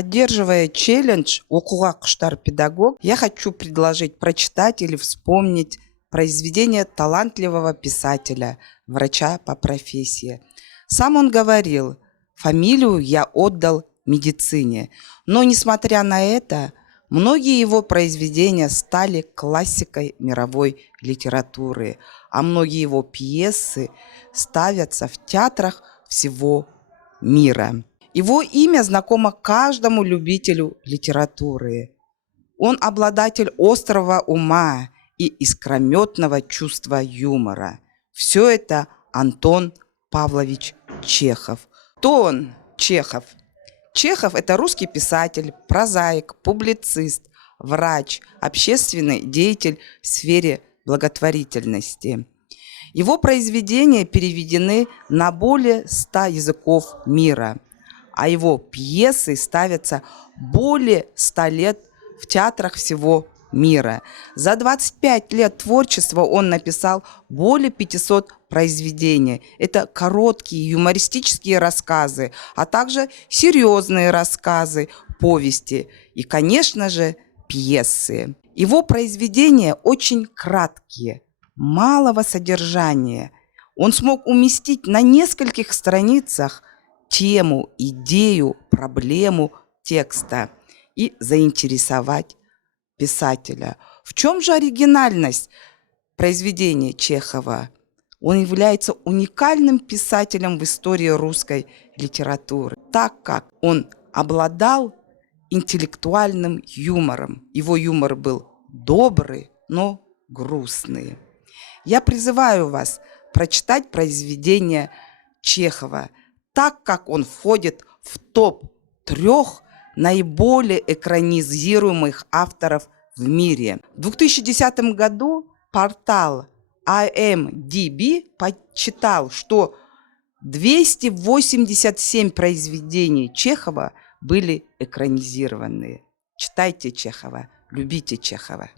Поддерживая челлендж «Оқуға құштар педагог», я хочу предложить прочитать или вспомнить произведение талантливого писателя, врача по профессии. Сам он говорил: фамилию я отдал медицине. Но, несмотря на это, многие его произведения стали классикой мировой литературы, а многие его пьесы ставятся в театрах всего мира. Его имя знакомо каждому любителю литературы. Он обладатель острого ума и искрометного чувства юмора. Все это Антон Павлович Чехов. Кто он, Чехов? Чехов – это русский писатель, прозаик, публицист, врач, общественный деятель в сфере благотворительности. Его произведения переведены на более 100 языков мира, а его пьесы ставятся более 100 лет в театрах всего мира. За 25 лет творчества он написал более 500 произведений. Это короткие юмористические рассказы, а также серьезные рассказы, повести и, конечно же, пьесы. Его произведения очень краткие, малого содержания. Он смог уместить на нескольких страницах тему, идею, проблему текста и заинтересовать писателя. В чем же оригинальность произведения Чехова? Он является уникальным писателем в истории русской литературы, так как он обладал интеллектуальным юмором. Его юмор был добрый, но грустный. Я призываю вас прочитать произведение Чехова, так как он входит в топ-3 наиболее экранизируемых авторов в мире. В 2010 году портал IMDb подсчитал, что 287 произведений Чехова были экранизированы. Читайте Чехова, любите Чехова.